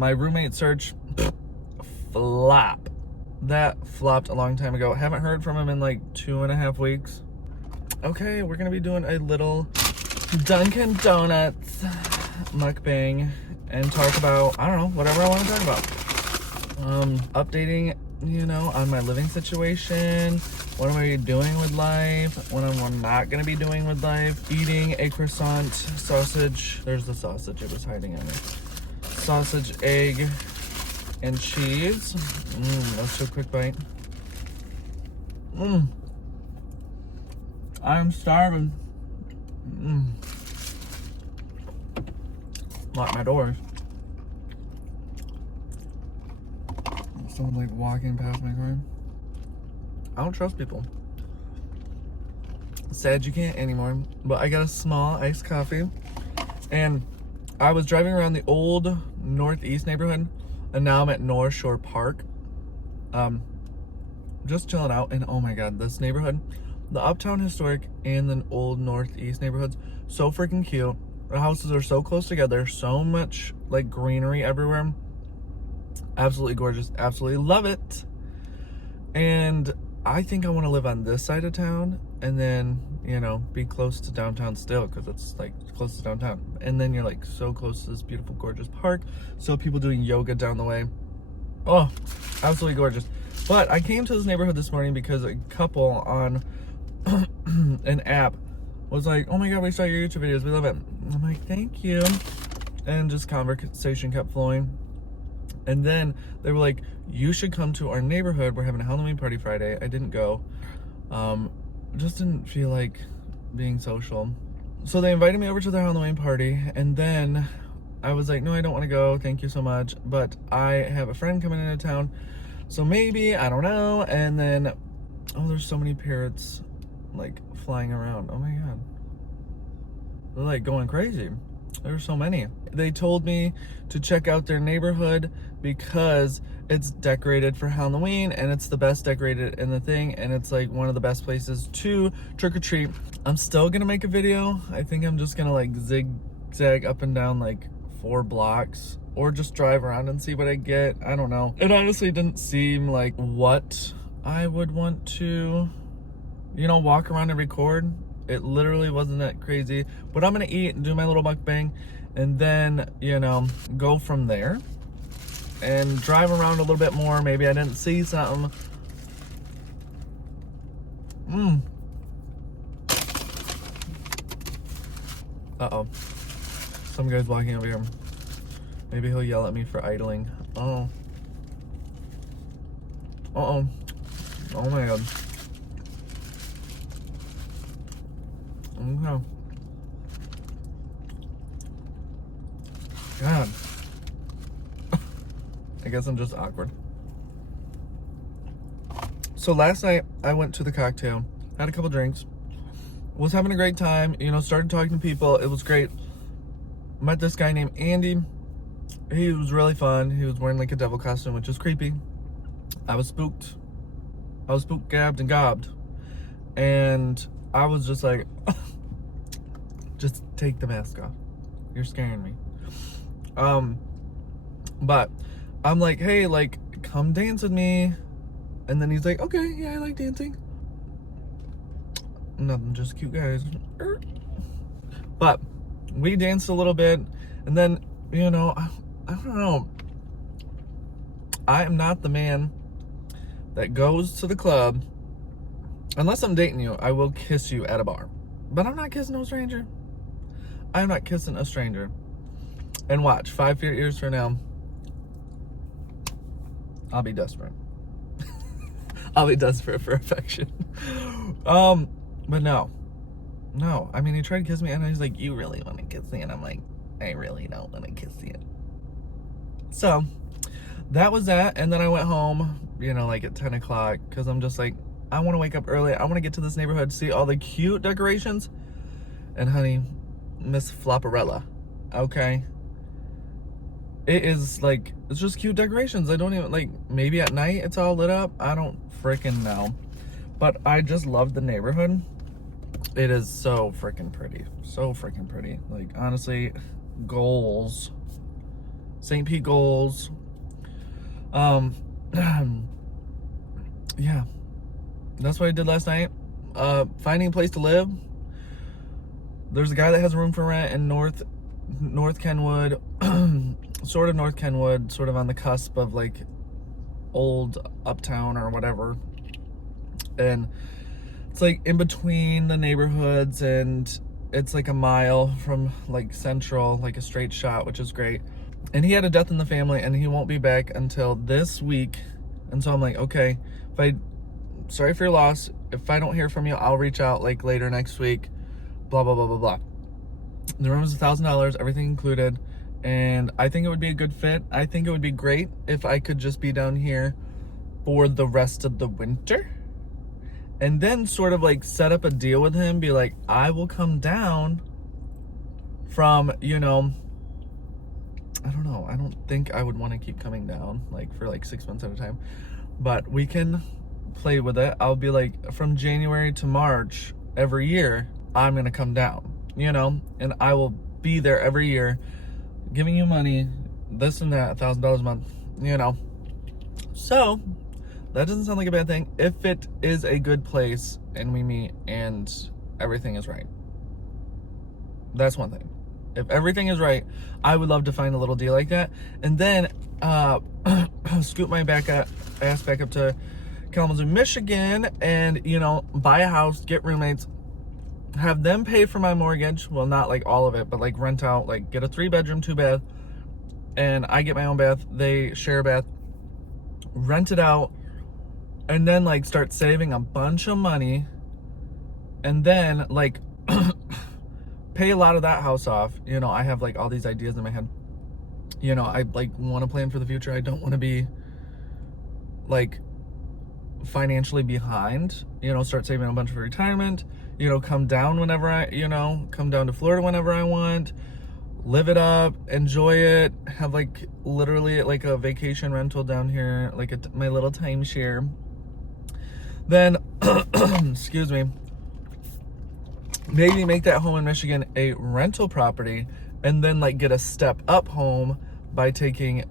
My roommate search, flop. That flopped a long time ago. Haven't heard from him in like 2.5 weeks. Okay, we're gonna be doing a little Dunkin' Donuts mukbang and talk about, I don't know, whatever I want to talk about. Updating, you know, on my living situation. What am I doing with life? What I'm not gonna be doing with life. Eating a croissant sausage. There's the sausage, it was hiding on me. Sausage, egg, and cheese. Let's do a quick bite. I'm starving. Lock my doors. Someone like walking past my car. I don't trust people. Sad you can't anymore. But I got a small iced coffee. And I was driving around the old Northeast neighborhood. And now I'm at North Shore Park. Just chilling out. And oh my god, this neighborhood. The Uptown Historic and the old Northeast neighborhoods. So freaking cute. The houses are so close together. So much like greenery everywhere. Absolutely gorgeous. Absolutely love it. And I think I want to live on this side of town and then, you know, be close to downtown still because it's like close to downtown. And then you're like so close to this beautiful, gorgeous park. So people doing yoga down the way. Oh, absolutely gorgeous. But I came to this neighborhood this morning because a couple on an app was like, oh my god, we saw your YouTube videos, we love it. I'm like, thank you. And just conversation kept flowing. And then they were like, you should come to our neighborhood. We're having a Halloween party Friday. I didn't go. Just didn't feel like being social. So they invited me over to their Halloween party. And then I was like, no, I don't want to go. Thank you so much. But I have a friend coming into town. So maybe, I don't know. And then, oh, there's so many parrots like flying around. Oh my god. They're like going crazy. There's so many. They told me to check out their neighborhood because it's decorated for Halloween and it's the best decorated in the thing, and it's like one of the best places to trick or treat. I'm still gonna make a video. I think I'm just gonna like zigzag up and down like 4 blocks or just drive around and see what I get. I don't know. It honestly didn't seem like what I would want to, you know, walk around and record. It literally wasn't that crazy, but I'm gonna eat and do my little mukbang and then, you know, go from there and drive around a little bit more. Maybe I didn't see something. Uh-oh. Some guy's walking over here. Maybe he'll yell at me for idling. Oh. Uh-oh. Oh my god. Okay. God. I guess I'm just awkward. So last night I went to the cocktail, had a couple drinks, was having a great time, you know, started talking to people. It was great. Met this guy named Andy. He was really fun. He was wearing like a devil costume, which is creepy. I was spooked. I was spooked, gabbed, and gobbed. And I was just like, just take the mask off. You're scaring me. But I'm like, hey, like, come dance with me. And then he's like, okay, yeah, I like dancing. Nothing, just cute guys. But we danced a little bit. And then, you know, I don't know. I am not the man that goes to the club. Unless I'm dating you, I will kiss you at a bar. But I'm not kissing no stranger. I'm not kissing a stranger. And watch, 5 years from now, I'll be desperate. I'll be desperate for affection. But no. I mean, he tried to kiss me and he's like, you really want to kiss me? And I'm like, I really don't want to kiss you. So, that was that. And then I went home, you know, like at 10 o'clock. Because I'm just like, I want to wake up early. I want to get to this neighborhood, see all the cute decorations. And honey, Miss Flopperella, okay? It is like, it's just cute decorations. I don't even, like, maybe at night it's all lit up. I don't freaking know. But I just love the neighborhood. It is so freaking pretty. So freaking pretty. Like, honestly, goals St. Pete goals. Yeah, that's what I did last night. Finding a place to live. There's a guy that has a room for rent in North Kenwood, sort of North Kenwood, sort of on the cusp of like old Uptown or whatever. And it's like in between the neighborhoods, and it's like a mile from like Central, like a straight shot, which is great. And he had a death in the family, and he won't be back until this week. And so I'm like, okay, sorry for your loss. If I don't hear from you, I'll reach out like later next week. Blah, blah, blah, blah, blah. The room is $1,000, everything included. And I think it would be a good fit. I think it would be great if I could just be down here for the rest of the winter. And then sort of like set up a deal with him. Be like, I will come down from, I don't know. I don't think I would want to keep coming down like for like 6 months at a time. But we can play with it. I'll be like, from January to March every year, I'm going to come down, and I will be there every year giving you money, this and that, $1,000 a month, So that doesn't sound like a bad thing if it is a good place and we meet and everything is right. That's one thing. If everything is right, I would love to find a little deal like that. And then scoot my ass back up to Kalamazoo, Michigan, and, buy a house, get roommates, have them pay for my mortgage. Well, not like all of it, but like rent out, like get a 3-bedroom, 2-bath, and I get my own bath. They share a bath, rent it out, and then like start saving a bunch of money, and then like pay a lot of that house off. I have like all these ideas in my head. I like want to plan for the future. I don't want to be like financially behind, start saving a bunch for retirement, come down whenever come down to Florida whenever I want, live it up, enjoy it, have like literally like a vacation rental down here, like my little timeshare. Then, excuse me, maybe make that home in Michigan a rental property, and then like get a step up home by taking,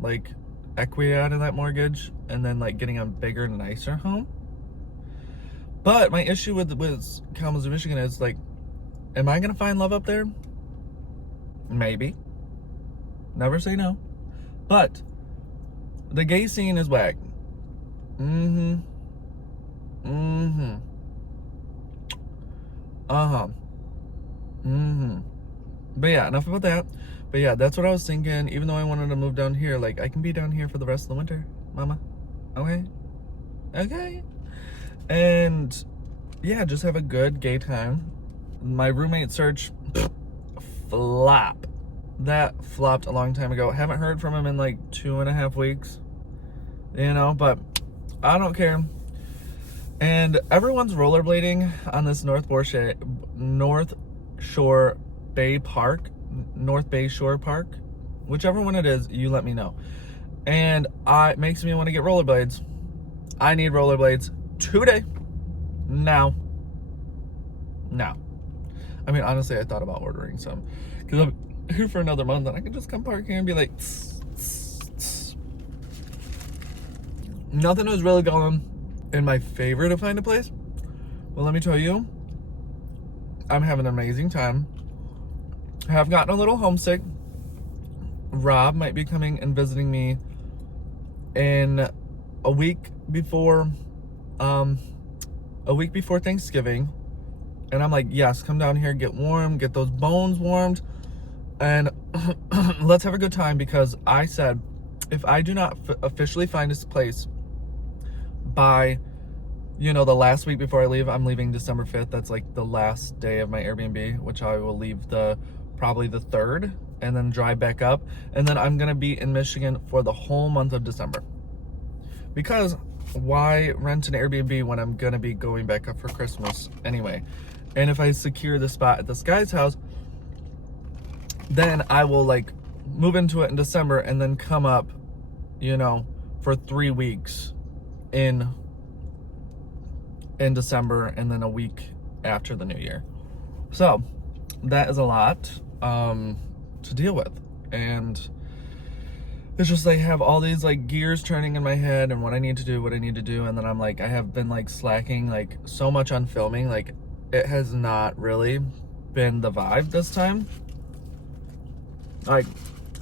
like equity out of that mortgage, and then like getting a bigger, nicer home. But my issue with Kalamazoo, Michigan is like, am I gonna find love up there? Maybe. Never say no. But the gay scene is whack. But yeah, enough about that. But yeah, that's what I was thinking. Even though I wanted to move down here, like I can be down here for the rest of the winter, mama. Okay. And yeah, just have a good gay time. My roommate search flop. That flopped a long time ago. Haven't heard from him in like 2.5 weeks. But I don't care. And everyone's rollerblading on this North Shore Bay Park, North Bay Shore Park, whichever one it is, you let me know. And it makes me want to get rollerblades. I need rollerblades today. Now. I mean, honestly, I thought about ordering some, because I'm here for another month, and I can just come park here and be like, Nothing was really going in my favor to find a place. Well, let me tell you, I'm having an amazing time. I have gotten a little homesick. Rob might be coming and visiting me in a week before Thanksgiving. And I'm like, yes, come down here, get warm, get those bones warmed, and let's have a good time, because I said, if I do not officially find this place by, the last week before I leave, I'm leaving December 5th. That's like the last day of my Airbnb, which I will leave probably the 3rd, and then drive back up. And then I'm going to be in Michigan for the whole month of December. Because why rent an Airbnb when I'm going to be going back up for Christmas anyway? And if I secure the spot at this guy's house, then I will like move into it in December and then come up, for 3 weeks in December, and then a week after the new year. So that is a lot to deal with. and it's just I have all these like gears turning in my head and what I need to do, and then I'm like, I have been like slacking like so much on filming. Like, it has not really been the vibe this time. Like,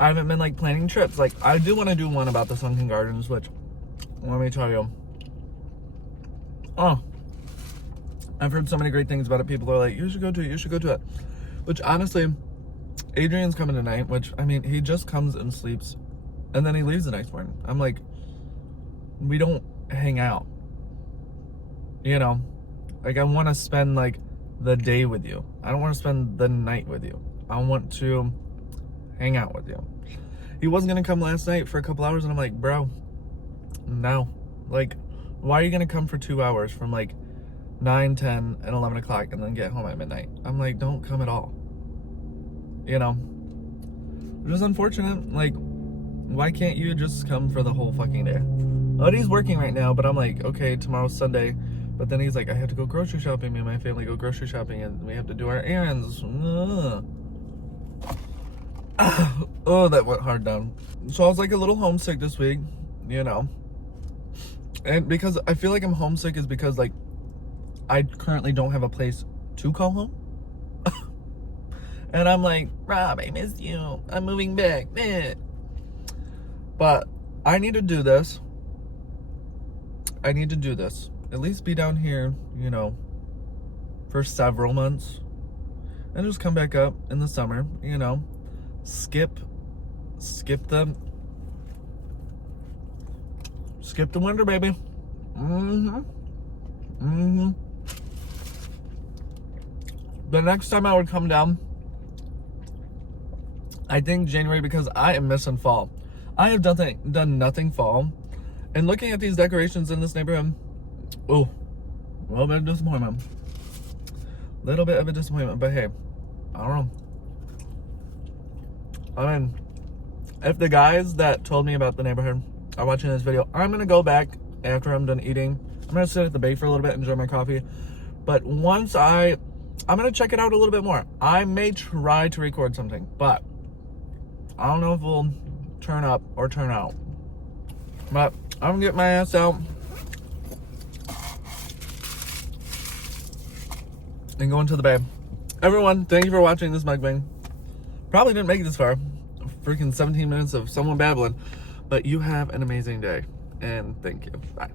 I haven't been like planning trips. Like, I do want to do one about the sunken gardens, which, let me tell you, oh, I've heard so many great things about it. People are like, you should go to it, which honestly, Adrian's coming tonight, which, I mean, he just comes and sleeps and then he leaves the next morning. I'm like, we don't hang out, you know? Like, I want to spend like the day with you. I don't want to spend the night with you. I want to hang out with you. He wasn't gonna come last night for a couple hours, and I'm like, bro, no. Like, why are you gonna come for 2 hours from like 9, 10, and 11 o'clock and then get home at midnight? I'm like, don't come at all. You know? Which is unfortunate. Like, why can't you just come for the whole fucking day? Odie's working right now, but I'm like, okay, tomorrow's Sunday. But then he's like, I have to go grocery shopping. Me and my family go grocery shopping, and we have to do our errands. Oh, that went hard down. So I was like a little homesick this week, you know. And because I feel like I'm homesick is because like I currently don't have a place to call home. And I'm like, Rob, I miss you. I'm moving back. But I need to do this. At least be down here, you know, for several months. And just come back up in the summer, you know. Skip the winter, baby. The next time I would come down, I think January, because I am missing fall. I have done nothing fall. And looking at these decorations in this neighborhood, oh, a little bit of disappointment. But hey, I don't know. I mean, if the guys that told me about the neighborhood are watching this video, I'm going to go back after I'm done eating. I'm going to sit at the bay for a little bit, enjoy my coffee. But once I'm going to check it out a little bit more. I may try to record something, but I don't know if we'll turn up or turn out. But I'm going to get my ass out and go into the bay. Everyone, thank you for watching this mukbang. Probably didn't make it this far. Freaking 17 minutes of someone babbling. But you have an amazing day. And thank you. Bye.